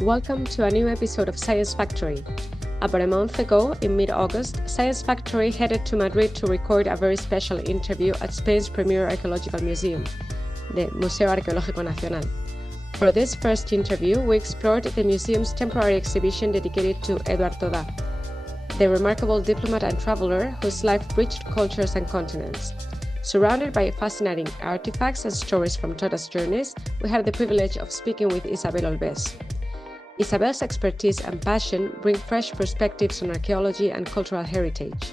Welcome to a new episode of Science Factory. About a month ago, in mid-August, Science Factory headed to Madrid to record a very special interview at Spain's premier archaeological museum, the Museo Arqueológico Nacional. For this first interview, we explored the museum's temporary exhibition dedicated to Eduard Toda, the remarkable diplomat and traveler whose life bridged cultures and continents. Surrounded by fascinating artifacts and stories from Toda's journeys, we had the privilege of speaking with Isabel Olbés. Isabel's expertise and passion bring fresh perspectives on archaeology and cultural heritage.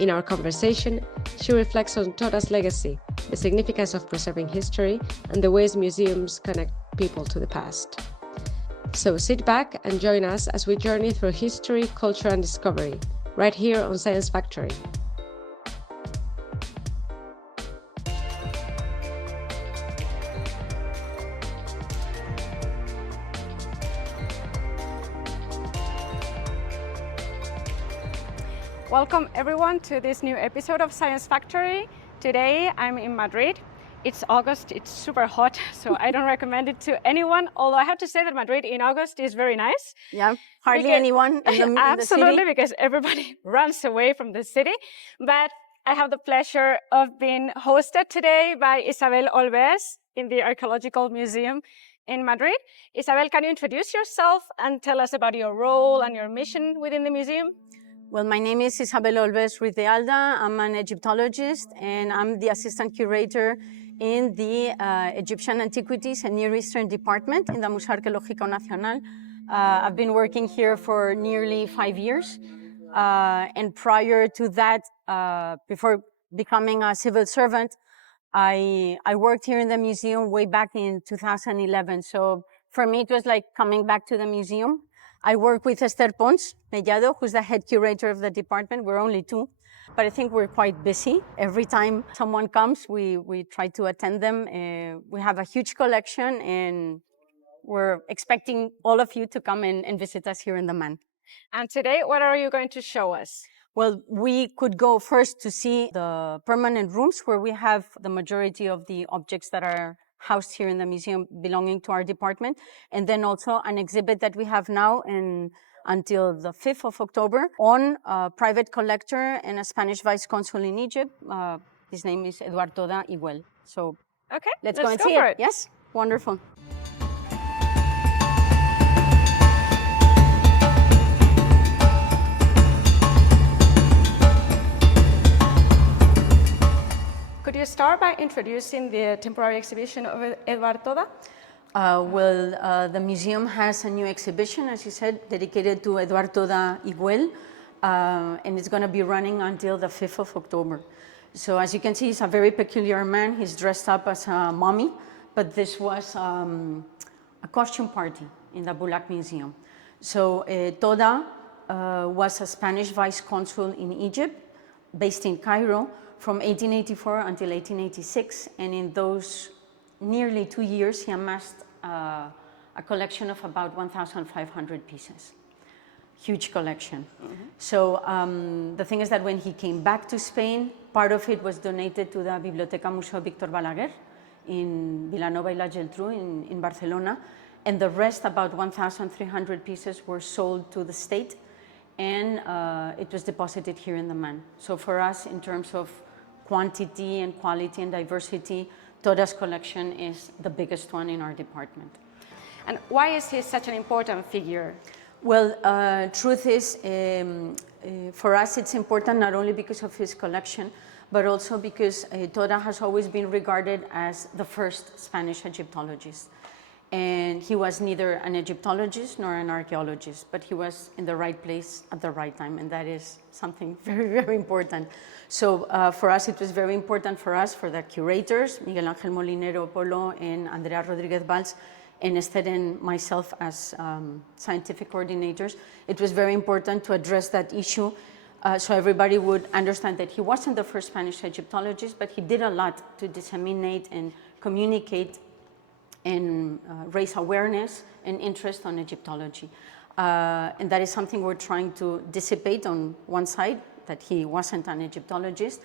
In our conversation, she reflects on Toda's legacy, the significance of preserving history, and the ways museums connect people to the past. So sit back and join us as we journey through history, culture, and discovery, right here on Science Factory. Welcome everyone to this new episode of Science Factory. Today I'm in Madrid. It's August, it's super hot, so I don't recommend it to anyone, although I have to say that Madrid in August is very nice. Yeah, hardly anyone in the Absolutely, city. Because everybody runs away from the city. But I have the pleasure of being hosted today by Isabel Olbés in the Archaeological Museum in Madrid. Isabel, can you introduce yourself and tell us about your role and your mission within the museum? Well, my name is Isabel Olbés Ruiz de Alda. I'm an Egyptologist and I'm the assistant curator in the Egyptian Antiquities and Near Eastern Department in the Museo Arqueológico Nacional. I've been working here for nearly 5 years. And prior to that, before becoming a civil servant, I worked here in the museum way back in 2011. So for me, it was like coming back to the museum. I work with Esther Pons Mellado, who's the head curator of the department. We're only two, but I think we're quite busy. Every time someone comes, we try to attend them. We have a huge collection, and we're expecting all of you to come and visit us here in the MAN. And today, what are you going to show us? Well, we could go first to see the permanent rooms where we have the majority of the objects that are housed here in the museum belonging to our department, and then also an exhibit that we have now until the 5th of October on a private collector and a Spanish vice consul in Egypt. His name is Eduard Toda Iguel. So okay, let's go and see it. Yes, wonderful. Could you start by introducing the temporary exhibition of Eduard Toda? The museum has a new exhibition, as you said, dedicated to Eduard Toda Iguel, and it's going to be running until the 5th of October. So as you can see, he's a very peculiar man. He's dressed up as a mummy, but this was a costume party in the Bulak Museum. So Toda was a Spanish vice consul in Egypt, based in Cairo, from 1884 until 1886, and in those nearly 2 years, he amassed a collection of about 1,500 pieces. Huge collection. Mm-hmm. So the thing is that when he came back to Spain, part of it was donated to the Biblioteca Museo Víctor Balaguer in Vilanova i la Geltrú in Barcelona, and the rest, about 1,300 pieces, were sold to the state, and it was deposited here in the MAN. So for us, in terms of quantity and quality and diversity, Toda's collection is the biggest one in our department. And why is he such an important figure? Well, truth is, for us it's important not only because of his collection, but also because Toda has always been regarded as the first Spanish Egyptologist. And he was neither an Egyptologist nor an archaeologist, but he was in the right place at the right time, and that is something very, very important. So for us, it was very important for us, for the curators, Miguel Ángel Molinero Polo and Andrea Rodríguez Valls, and Esther and myself as scientific coordinators. It was very important to address that issue so everybody would understand that he wasn't the first Spanish Egyptologist, but he did a lot to disseminate and communicate and raise awareness and interest on Egyptology. And that is something we're trying to dissipate on one side, that he wasn't an Egyptologist,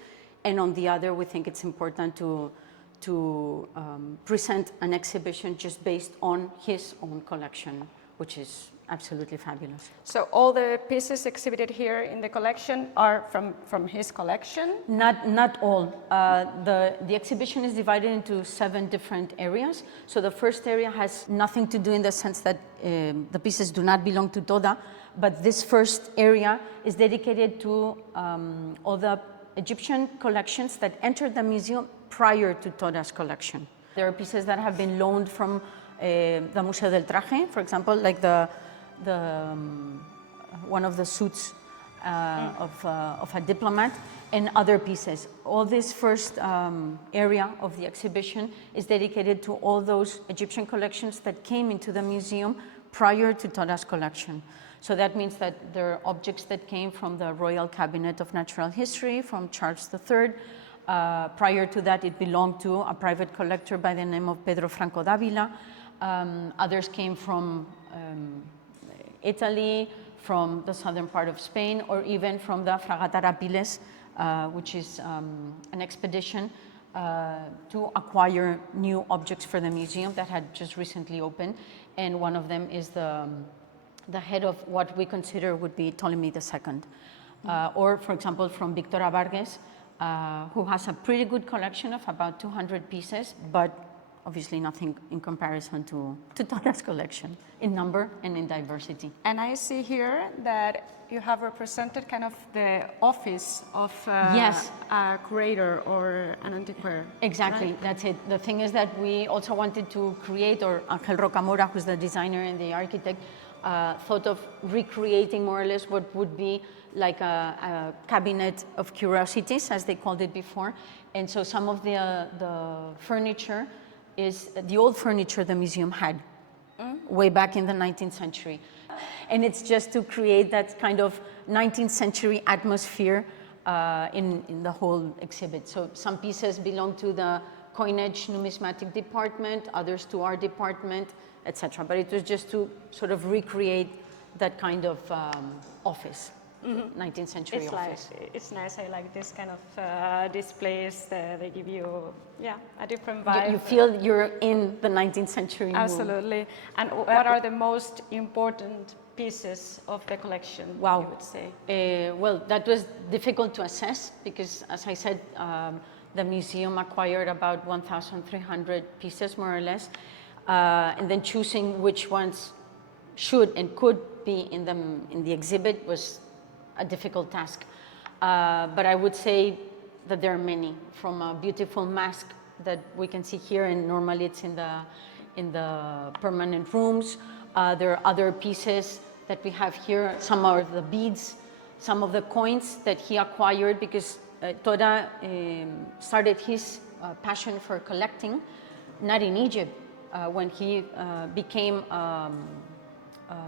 And on the other, we think it's important to present an exhibition just based on his own collection, which is absolutely fabulous. So all the pieces exhibited here in the collection are from his collection? Not all. The exhibition is divided into 7 different areas. So the first area has nothing to do in the sense that the pieces do not belong to Toda, but this first area is dedicated to all the Egyptian collections that entered the museum prior to Toda's collection. There are pieces that have been loaned from the Museo del Traje, for example, like one of the suits of a diplomat, and other pieces. All this first area of the exhibition is dedicated to all those Egyptian collections that came into the museum prior to Toda's collection. So that means that there are objects that came from the Royal Cabinet of Natural History, from Charles III. Prior to that, it belonged to a private collector by the name of Pedro Franco Davila. Others came from Italy, from the southern part of Spain, or even from the Fragata Arapiles, which is an expedition to acquire new objects for the museum that had just recently opened. And one of them is the head of what we consider would be Ptolemy II. Or, for example, from Victoria Vargas, who has a pretty good collection of about 200 pieces, but obviously nothing in comparison to Toda's collection in number and in diversity. And I see here that you have represented kind of the office of Yes. a curator or an antiquary. Exactly, right? That's it. The thing is that we also wanted to create, or Ángel Rocamora, who's the designer and the architect, thought of recreating more or less what would be like a cabinet of curiosities, as they called it before. And so some of the furniture is the old furniture the museum had way back in the 19th century. And it's just to create that kind of 19th century atmosphere in the whole exhibit. So some pieces belong to the coinage numismatic department, others to our department, etc. But it was just to sort of recreate that kind of office. 19th century office. It's nice. I like this kind of displays. They give you, a different vibe. You feel you're in the 19th century. Absolutely. Mood. And what are the most important pieces of the collection? Wow. You would say. Well, that was difficult to assess because, as I said, the museum acquired about 1,300 pieces, more or less, and then choosing which ones should and could be in the exhibit was a difficult task. But I would say that there are many, from a beautiful mask that we can see here, and normally it's in the permanent rooms. There are other pieces that we have here. Some are the beads, some of the coins that he acquired, because Toda started his passion for collecting, not in Egypt. When he became a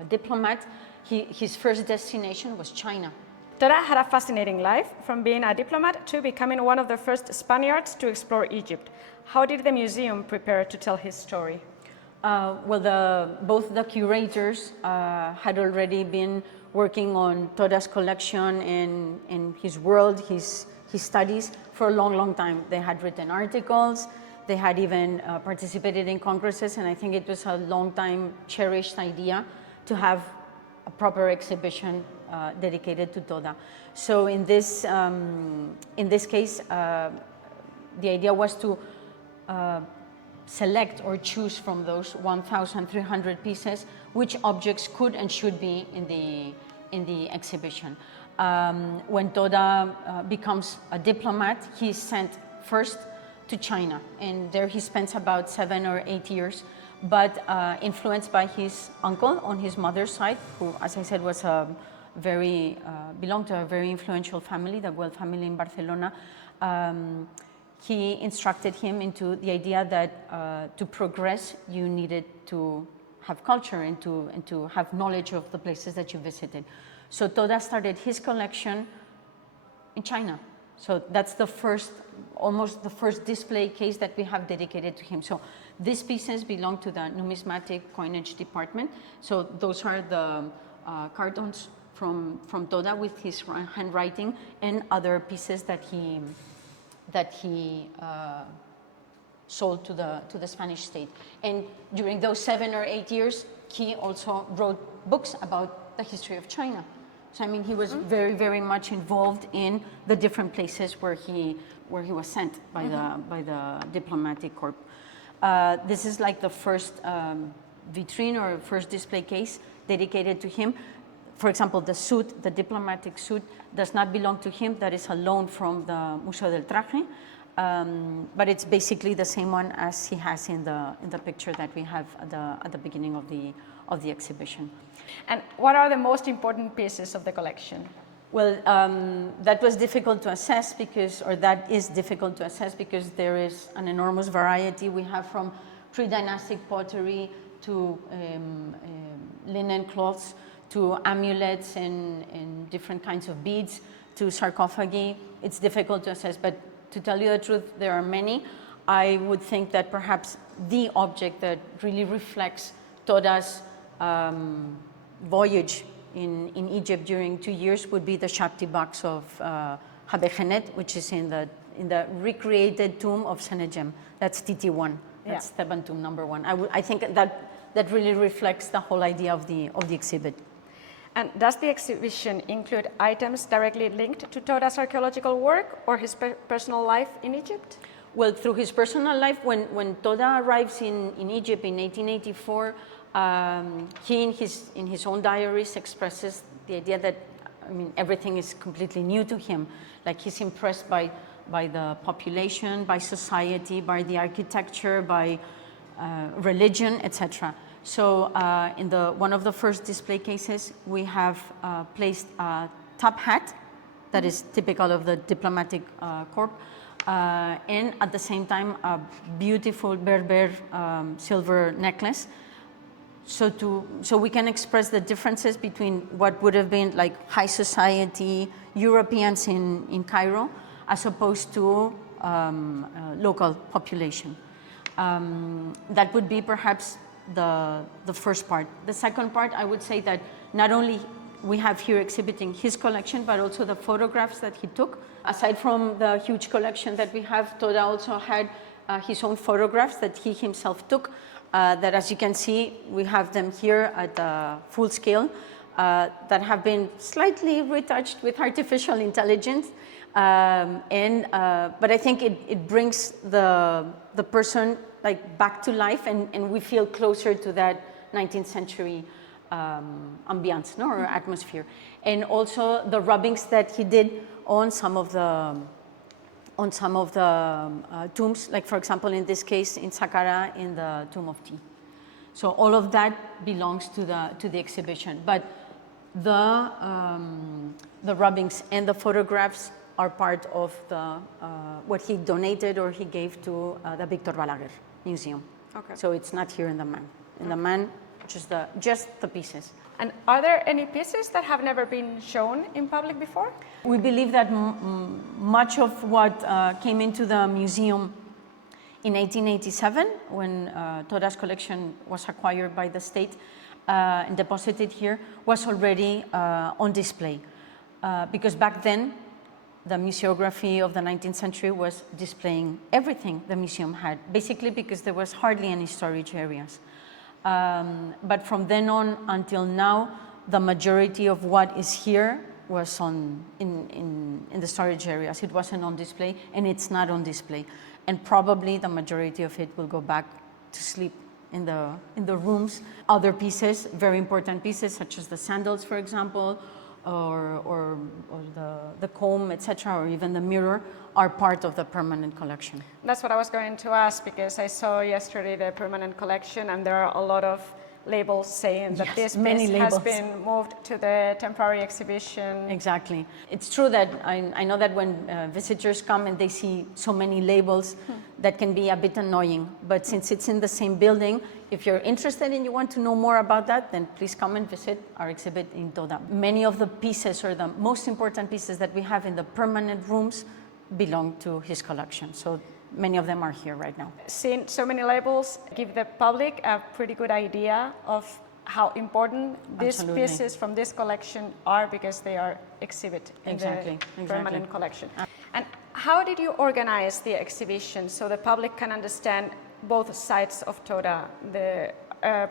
diplomat, his first destination was China. Toda had a fascinating life, from being a diplomat to becoming one of the first Spaniards to explore Egypt. How did the museum prepare to tell his story? Well, both the curators had already been working on Toda's collection and his world, his studies for a long, long time. They had written articles, they had even participated in congresses, and I think it was a long time cherished idea to have a proper exhibition dedicated to Toda. So in this case, the idea was to select or choose from those 1,300 pieces which objects could and should be in the exhibition. When Toda becomes a diplomat, he is sent first to China, and there he spends about 7 or 8 years, but influenced by his uncle on his mother's side, who, as I said, was belonged to a very influential family, the Güell family in Barcelona. He instructed him into the idea that to progress, you needed to have culture and to have knowledge of the places that you visited. So Toda started his collection in China. So that's almost the first display case that we have dedicated to him. So these pieces belong to the numismatic coinage department. So those are the cartons from Toda with his handwriting and other pieces that he that he sold to the Spanish state. And during those 7 or 8 years, he also wrote books about the history of China. So I mean, he was very, very much involved in the different places where he was sent by the diplomatic corps. This is like the first vitrine or first display case dedicated to him. For example, the suit, the diplomatic suit, does not belong to him. That is a loan from the Museo del Traje, but it's basically the same one as he has in the picture that we have at the beginning of the exhibition. And what are the most important pieces of the collection? Well, that was difficult to assess because, or that is difficult to assess because there is an enormous variety. We have from pre-dynastic pottery to linen cloths, to amulets and different kinds of beads, to sarcophagi. It's difficult to assess, but to tell you the truth, there are many. I would think that perhaps the object that really reflects Toda's voyage in Egypt during 2 years would be the Shabti box of Habegenet, which is in the recreated tomb of Sennacherib. That's TT1. That's Theban tomb number 1. I think that really reflects the whole idea of the exhibit. And does the exhibition include items directly linked to Toda's archaeological work or his personal life in Egypt? Well, through his personal life, when Toda arrives in Egypt in 1884, he in his own diaries expresses the idea that, I mean, everything is completely new to him. Like he's impressed by the population, by society, by the architecture, by religion, etc. So in one of the first display cases, we have placed a top hat that is typical of the diplomatic corps, and at the same time a beautiful Berber silver necklace. So we can express the differences between what would have been like high society Europeans in Cairo as opposed to local population. That would be perhaps the first part. The second part, I would say that not only we have here exhibiting his collection, but also the photographs that he took. Aside from the huge collection that we have, Toda also had his own photographs that he himself took, that as you can see, we have them here at full scale, that have been slightly retouched with artificial intelligence. But I think it brings the person like back to life, and we feel closer to that 19th century ambiance, no, or atmosphere. And also the rubbings that he did on some of the tombs, like for example in this case in Saqqara in the tomb of Ti. So all of that belongs to the exhibition, but the rubbings and the photographs are part of what he donated or he gave to the Victor Balaguer Museum. Okay. So it's not here in the Man. In the Man, just the pieces. And are there any pieces that have never been shown in public before? We believe that much of what came into the museum in 1887, when Toda's collection was acquired by the state and deposited here, was already on display. Because back then, the museography of the 19th century was displaying everything the museum had, basically because there was hardly any storage areas. But from then on until now, the majority of what is here was in the storage areas. It wasn't on display, and it's not on display. And probably the majority of it will go back to sleep in the rooms. Other pieces, very important pieces, such as the sandals, for example, or the comb, etc., or even the mirror, are part of the permanent collection. That's what I was going to ask, because I saw yesterday the permanent collection, and there are a lot of labels saying that this piece has been moved to the temporary exhibition. Exactly. It's true that I know that when visitors come and they see so many labels, that can be a bit annoying. But since it's in the same building, if you're interested and you want to know more about that, then please come and visit our exhibit in Toda. Many of the pieces, or the most important pieces that we have in the permanent rooms, belong to his collection. So many of them are here right now. Seeing so many labels give the public a pretty good idea of how important these pieces from this collection are, because they are exhibited in the permanent collection. And how did you organize the exhibition so the public can understand both sides of Toda, the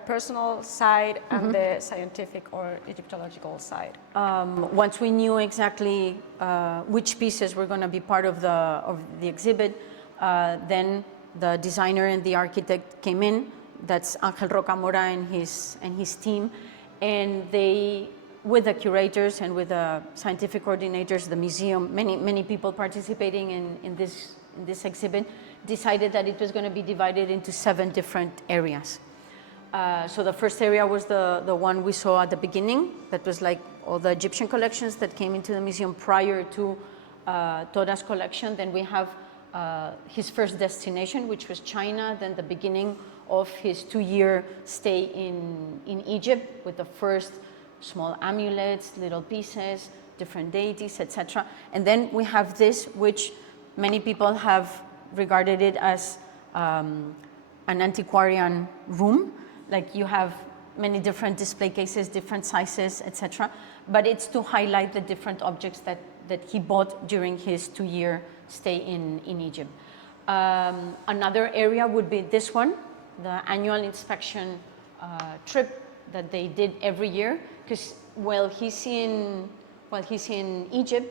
personal side and the scientific or Egyptological side? Once we knew exactly which pieces were going to be part of the exhibit, then the designer and the architect came in. That's Ángel Rocamora and his team, and they, with the curators and with the scientific coordinators, the museum, many people participating in this exhibit, decided that it was going to be divided into 7 different areas. So the first area was the one we saw at the beginning, that was like all the Egyptian collections that came into the museum prior to Toda's collection. Then we have his first destination, which was China, then the beginning of his 2-year stay in Egypt with the first small amulets, little pieces, different deities, etc. And then we have this, which many people have regarded it as an antiquarian room. Like you have many different display cases, different sizes, etc. But it's to highlight the different objects that he bought during his 2-year stay in Egypt. Another area would be this one, the annual inspection trip that they did every year, because while he's in Egypt,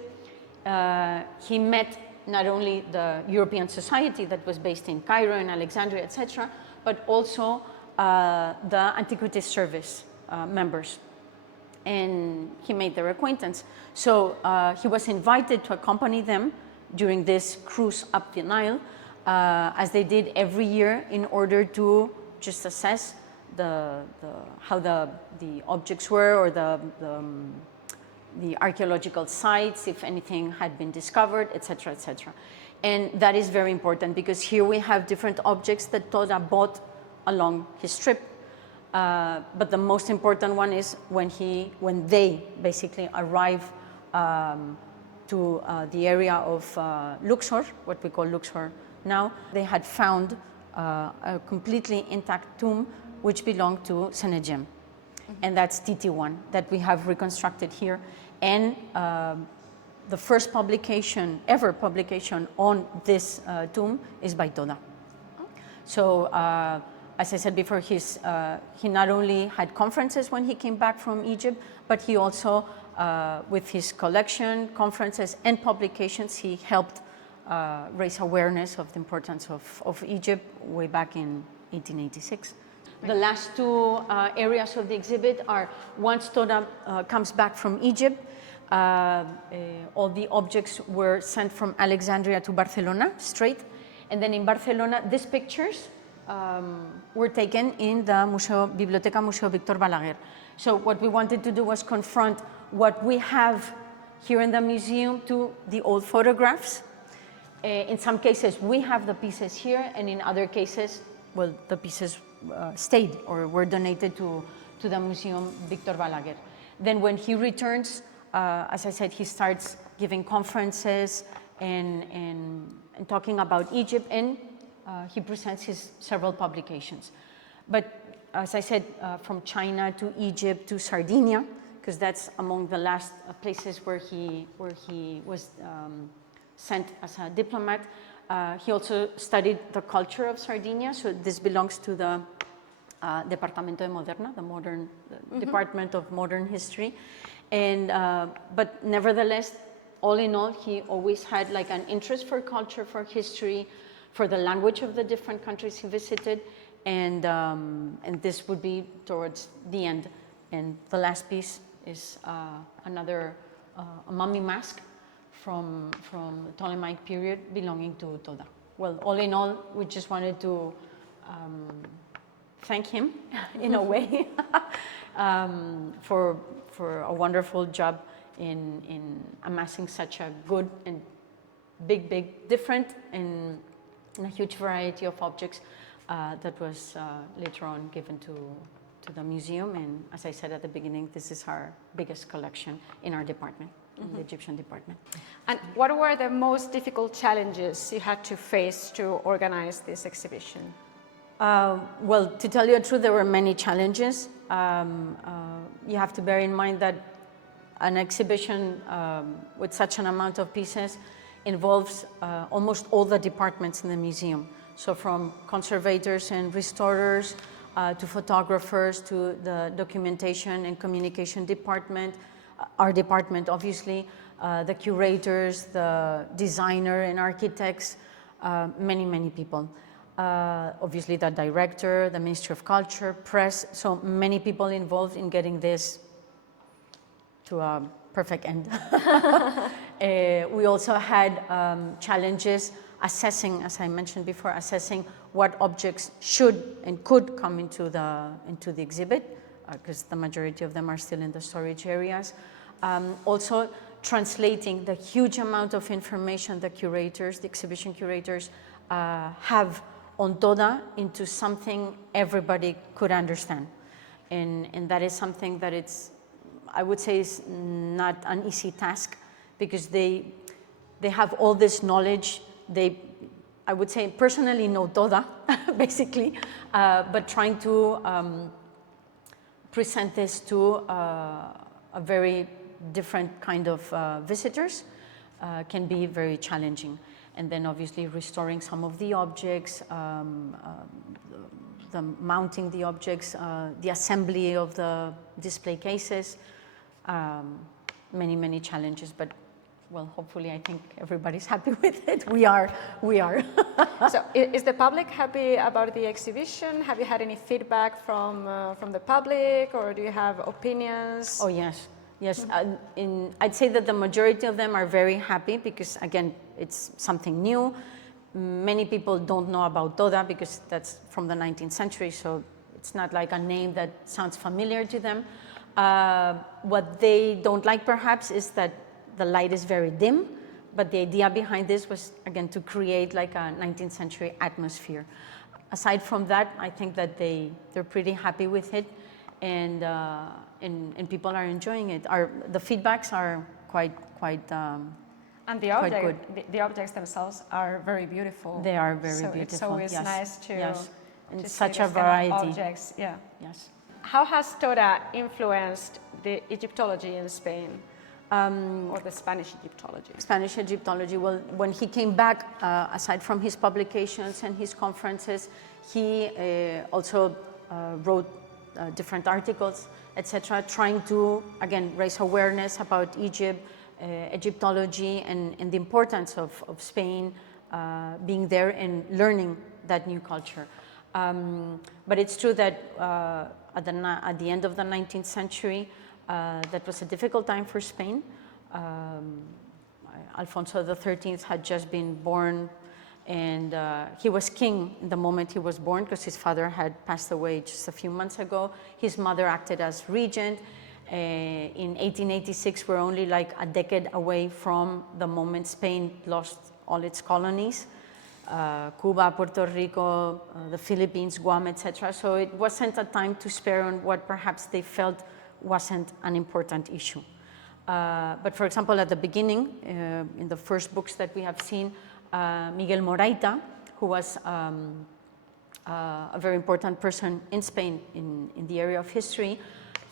he met not only the European Society that was based in Cairo and Alexandria, etc., but also the Antiquities Service members, and he made their acquaintance. So he was invited to accompany them during this cruise up the Nile, as they did every year, in order to just assess how the objects were, or the archaeological sites, if anything had been discovered, etc., etc. And that is very important, because here we have different objects that Toda bought along his trip. But the most important one is when they basically arrive to the area of Luxor, what we call Luxor now. They had found a completely intact tomb which belonged to Sennacherib. And that's TT1 that we have reconstructed here. And the first ever publication on this tomb is by Toda. So, as I said before, he not only had conferences when he came back from Egypt, but he also, with his collection, conferences, and publications, he helped raise awareness of the importance of Egypt way back in 1886. The last 2 areas of the exhibit are, once Toda comes back from Egypt, all the objects were sent from Alexandria to Barcelona straight. And then in Barcelona, these pictures were taken in the Biblioteca Museo Víctor Balaguer. So what we wanted to do was confront what we have here in the museum to the old photographs. In some cases, we have the pieces here, and in other cases, well, the pieces stayed or were donated to the Museum Víctor Balaguer. Then when he returns, as I said, he starts giving conferences and talking about Egypt, and he presents his several publications. But as I said, from China to Egypt to Sardinia, because that's among the last places where he was sent as a diplomat. He also studied the culture of Sardinia, so this belongs to the Departamento de Moderna, the Department of Modern History. And but nevertheless, all in all, he always had like an interest for culture, for history, for the language of the different countries he visited, and this would be towards the end. And the last piece is another a mummy mask from the Ptolemaic period belonging to Toda. Well, all in all, we just wanted to thank him in a way for a wonderful job in amassing such a good and big, different and a huge variety of objects that was later on given to the museum. And as I said at the beginning, this is our biggest collection in our department, in the Egyptian department. And what were the most difficult challenges you had to face to organize this exhibition? Well, to tell you the truth, there were many challenges. You have to bear in mind that an exhibition with such an amount of pieces involves almost all the departments in the museum. So from conservators and restorers to photographers to the documentation and communication department, our department obviously, the curators, the designer and architects, many people. Obviously the director, the Ministry of Culture, press, so many people involved in getting this to a perfect end. We also had challenges assessing, as I mentioned before, assessing what objects should and could come into the exhibit, because the majority of them are still in the storage areas. Also translating the huge amount of information the curators, the exhibition curators have on Toda into something everybody could understand. And that is something that it's, I would say, is not an easy task, because they have all this knowledge. They, I would say, personally know Toda, basically, but trying to present this to a very different kind of visitors can be very challenging. And then obviously restoring some of the objects, the mounting the objects, the assembly of the display cases, many challenges, but well, hopefully I think everybody's happy with it. We are. So is the public happy about the exhibition? Have you had any feedback from the public, or do you have opinions? Oh yes. I'd say that the majority of them are very happy, because again, it's something new. Many people don't know about Toda because that's from the 19th century, so it's not like a name that sounds familiar to them. What they don't like perhaps is that the light is very dim, but the idea behind this was, again, to create like a 19th century atmosphere. Aside from that, I think that they're pretty happy with it, and people are enjoying it. The feedbacks are quite and the objects themselves are very beautiful. They are very beautiful. It's always nice to and to such see a this kind of variety. objects. Yeah. Yes. How has Toda influenced the Egyptology in Spain, or the Spanish Egyptology? Spanish Egyptology. Well, when he came back, aside from his publications and his conferences, he also wrote different articles, etc., trying to, again, raise awareness about Egypt, Egyptology, and the importance of Spain being there and learning that new culture. But it's true that at the end of the 19th century, that was a difficult time for Spain. Alfonso XIII had just been born, and he was king in the moment he was born, because his father had passed away just a few months ago. His mother acted as regent. In 1886, we're only like a decade away from the moment Spain lost all its colonies, Cuba, Puerto Rico, the Philippines, Guam, etc. So it wasn't a time to spare on what perhaps they felt wasn't an important issue. But for example, at the beginning, in the first books that we have seen, Miguel Moraita, who was a very important person in Spain in the area of history,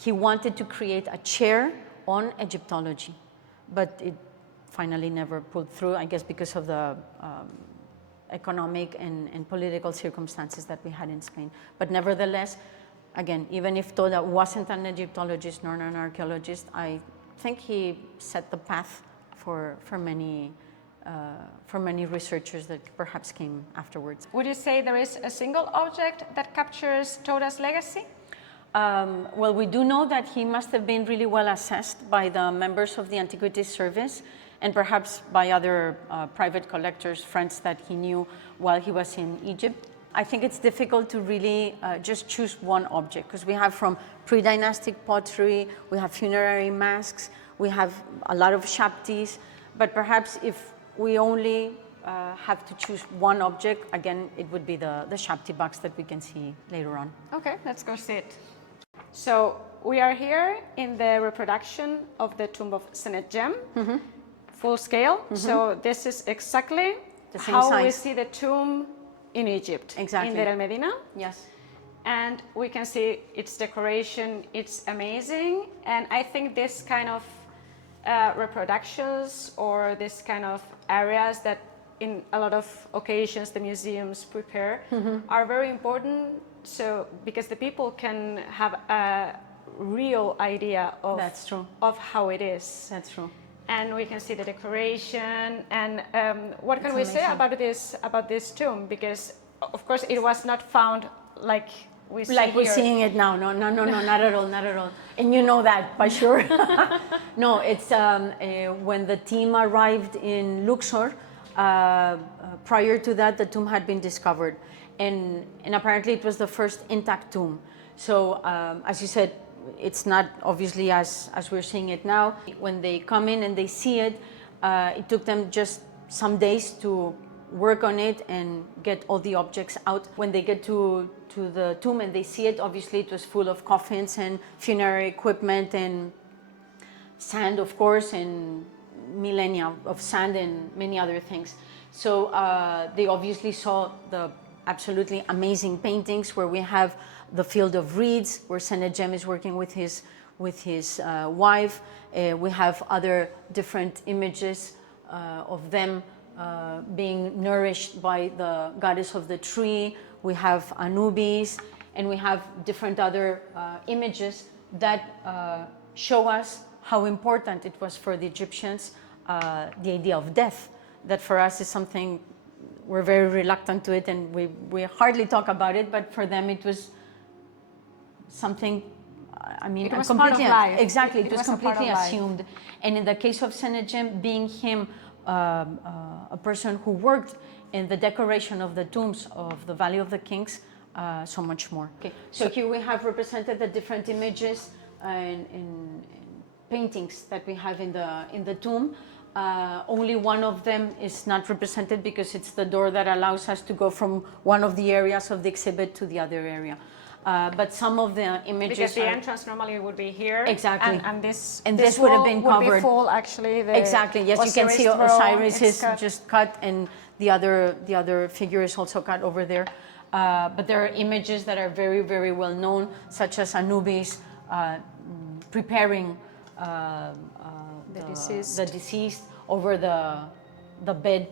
he wanted to create a chair on Egyptology, but it finally never pulled through, I guess because of the economic and political circumstances that we had in Spain. But nevertheless, again, even if Toda wasn't an Egyptologist nor an archaeologist, I think he set the path for many researchers that perhaps came afterwards. Would you say there is a single object that captures Toda's legacy? Well, we do know that he must have been really well assessed by the members of the Antiquities Service, and perhaps by other private collectors, friends that he knew while he was in Egypt. I think it's difficult to really just choose one object, because we have from pre-dynastic pottery, we have funerary masks, we have a lot of shaptis, but perhaps if we only have to choose one object, again, it would be the shapti box that we can see later on. Okay, let's go see it. So we are here in the reproduction of the tomb of Senetjem, full scale. So this is exactly the same how size. we see the tomb in Egypt, Exactly. in Deir el Medina. Yes. And we can see its decoration, it's amazing. And I think this kind of reproductions or this kind of areas that in a lot of occasions the museums prepare are very important, so because the people can have a real idea of, That's true. of how it is. That's true. And we can see the decoration, and what can we say amazing. about this tomb? Because of course it was not found like we see Like we're here. seeing it now. No, not at all, not at all. And you know that, for sure. No, it's when the team arrived in Luxor, prior to that, the tomb had been discovered. And apparently it was the first intact tomb. So, as you said, it's not obviously as we're seeing it now. When they come in and they see it, it took them just some days to work on it and get all the objects out. When they get to the tomb and they see it, obviously it was full of coffins and funerary equipment and sand, of course, and millennia of sand and many other things. So they obviously saw the absolutely amazing paintings where we have the field of reeds, where Sennacherib is working with his wife. We have other different images of them being nourished by the goddess of the tree. We have Anubis, and we have different other images that show us how important it was for the Egyptians, the idea of death, that for us is something we're very reluctant to it, and we hardly talk about it, but for them it was something, I mean, it was completely, part of life. exactly, it was a part completely of life. assumed. And in the case of Sennacherib, being him a person who worked in the decoration of the tombs of the Valley of the Kings, so much more. Okay. So here we have represented the different images and paintings that we have in the tomb. Only one of them is not represented because it's the door that allows us to go from one of the areas of the exhibit to the other area. But some of the images because the entrance normally would be here, exactly, and this would have been covered. Would be full, actually. Exactly. Yes, Osiris you can see throne, Osiris is cut. just cut, and the other figure is also cut over there. But there are images that are very, very well known, such as Anubis preparing the deceased over the bed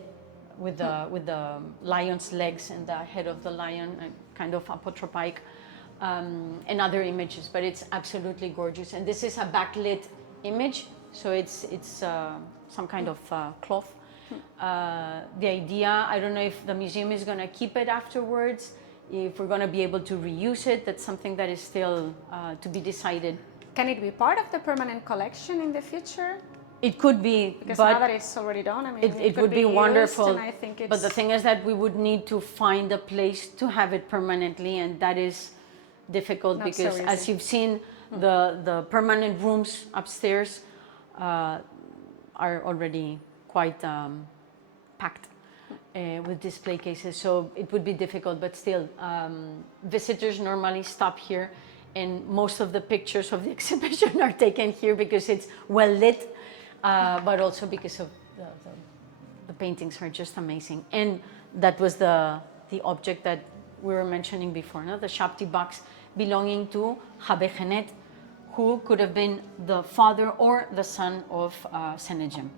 with the lion's legs and the head of the lion, kind of apotropaic, and other images. But it's absolutely gorgeous. And this is a backlit image, so it's some kind of cloth. The idea, I don't know if the museum is going to keep it afterwards, if we're going to be able to reuse it. That's something that is still to be decided. Can it be part of the permanent collection in the future? It could be, because but now that it's already done, I mean, it could would be wonderful. And I think it's... But the thing is that we would need to find a place to have it permanently, and that is difficult. Not because so as you've seen, the permanent rooms upstairs are already quite packed with display cases, so it would be difficult. But still, visitors normally stop here, and most of the pictures of the exhibition are taken here because it's well lit. But also because of the paintings are just amazing. And that was the object that we were mentioning before, no? The Shabti box belonging to Habechenet, who could have been the father or the son of Sennacherib.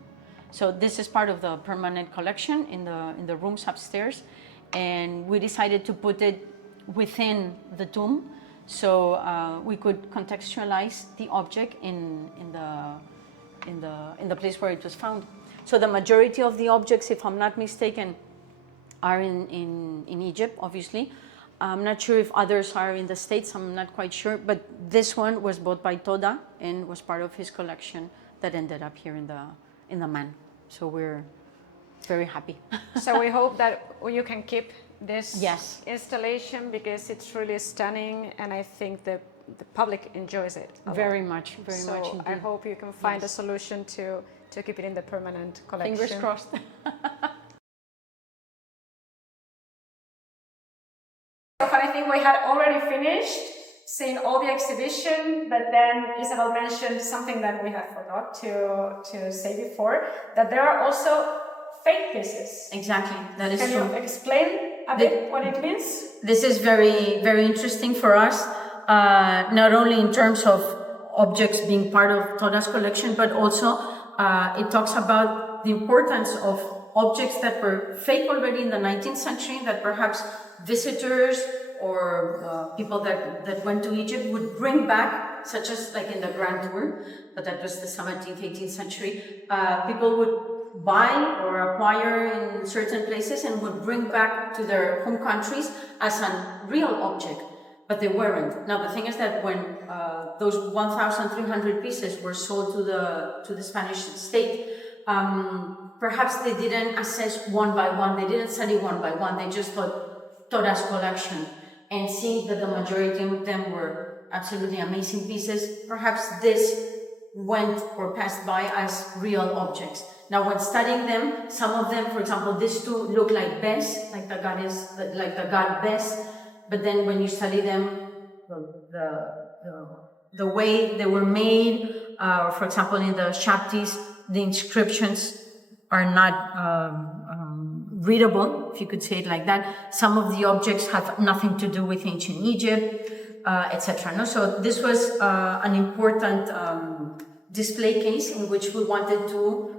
So this is part of the permanent collection in the rooms upstairs, and we decided to put it within the tomb, so we could contextualize the object in the place where it was found. So the majority of the objects, if I'm not mistaken, are in Egypt, obviously. I'm not sure if others are in the States, I'm not quite sure, but this one was bought by Toda and was part of his collection that ended up here in the Man. So we're very happy. So we hope that you can keep this yes. installation, because it's really stunning, and I think the public enjoys it very much, very much indeed. I hope you can find a solution to keep it in the permanent collection. Fingers crossed. I think we had already finished seeing all the exhibition, but then Isabel mentioned something that we had forgot to say before, that there are also fake pieces. Exactly, that is true. Can you explain a bit what it means? This is very, very interesting for us, not only in terms of objects being part of Toda's collection, but also it talks about the importance of objects that were fake already in the 19th century that perhaps visitors or people that went to Egypt would bring back, such as like in the Grand Tour, but that was the 17th, 18th century. People would buy or acquire in certain places and would bring back to their home countries as a real object, but they weren't. Now the thing is that when those 1,300 pieces were sold to the Spanish state, perhaps they didn't assess one by one, they didn't study one by one, they just thought Toda's collection, and seeing that the majority of them were absolutely amazing pieces, perhaps this went or passed by as real objects. Now when studying them, some of them, for example, these two look like Bes, like the god Bes, but then when you study them, the way they were made, for example, in the Shaptis, the inscriptions are not readable, if you could say it like that. Some of the objects have nothing to do with ancient Egypt, etc. No? So this was an important display case in which we wanted to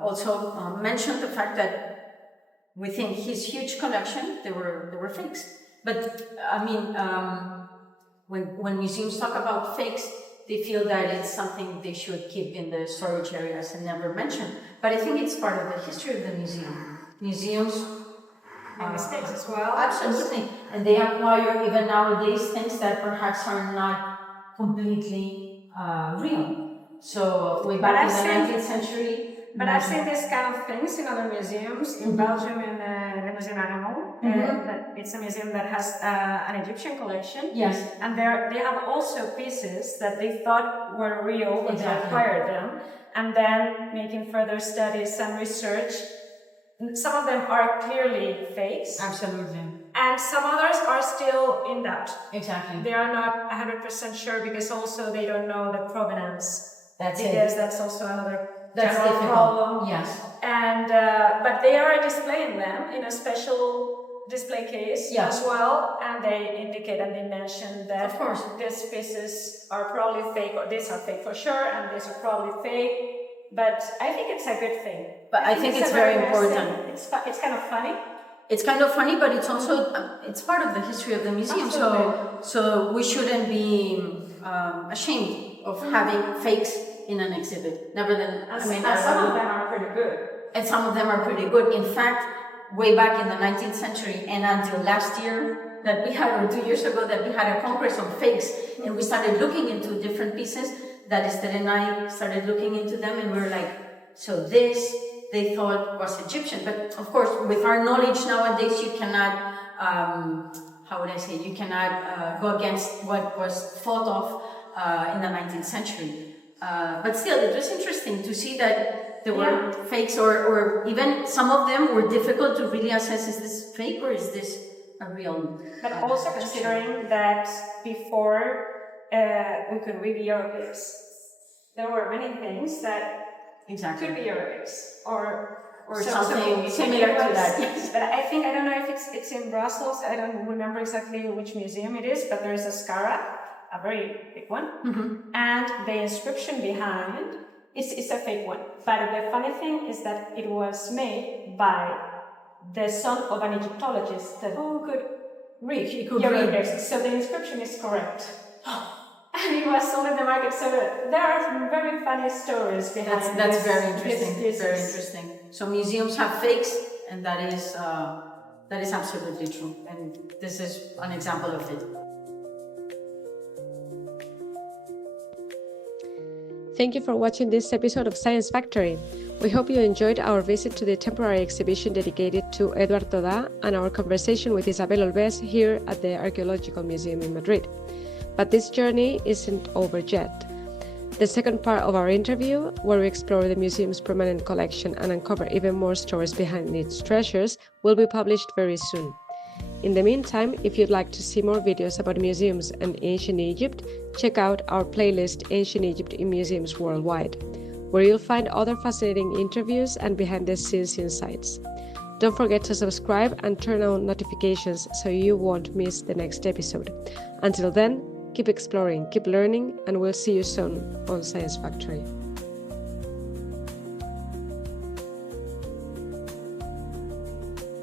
also mention the fact that within his huge collection there were fakes. But I mean, when museums talk about fakes, they feel that it's something they should keep in the storage areas and never mention. But I think it's part of the history of the museum. Museums make mistakes as well. Absolutely. And they acquire, even nowadays, things that perhaps are not completely real. So way back in the 19th century. But I've seen these kind of things in other museums, in Belgium, in the Museum Animal. It's a museum that has an Egyptian collection. Yes. And they have also pieces that they thought were real when they acquired them. And then making further studies and research, some of them are clearly fakes. Absolutely. And some others are still in doubt. Exactly. They are not 100% sure because also they don't know the provenance. That's also another general problem. Yes. And but they are displaying them in a special display case as well, and they indicate and they mention that of course these pieces are probably fake, or these are fake for sure, and these are probably fake. But I think it's a good thing. But I think it's very important. It's kind of funny. It's kind of funny, but it's also it's part of the history of the museum. So we shouldn't be ashamed of having fakes in an exhibit. Nevertheless, some of them are pretty good. And some of them are pretty good. In fact, way back in the 19th century and until last year that we had, or 2 years ago, that we had a congress on fakes, and we started looking into different pieces. That Esther and I started looking into them, and we were like, so this they thought was Egyptian. But of course, with our knowledge nowadays, you cannot, how would I say, you cannot go against what was thought of in the 19th century. But still, it was interesting to see that there were fakes, or even some of them were difficult to really assess, is this fake or is this a real? But also considering that before we could read hieroglyphs, there were many things that could be hieroglyphs or something similar to that. But I don't know if it's in Brussels. I don't remember exactly which museum it is, but there is a scarab, a very big one, and the inscription behind is a fake one. But the funny thing is that it was made by the son of an Egyptologist who could read hieroglyphs. So the inscription is correct. And it was sold in the market. So there are some very funny stories behind That's very interesting. Very interesting. So museums have fakes, and that is absolutely true. And this is an example of it. Thank you for watching this episode of Science Factory. We hope you enjoyed our visit to the temporary exhibition dedicated to Eduard Toda and our conversation with Isabel Olbés here at the Archaeological Museum in Madrid. But this journey isn't over yet. The second part of our interview, where we explore the museum's permanent collection and uncover even more stories behind its treasures, will be published very soon. In the meantime, if you'd like to see more videos about museums and ancient Egypt, check out our playlist Ancient Egypt in Museums Worldwide, where you'll find other fascinating interviews and behind-the-scenes insights. Don't forget to subscribe and turn on notifications so you won't miss the next episode. Until then, keep exploring, keep learning, and we'll see you soon on Science Factory.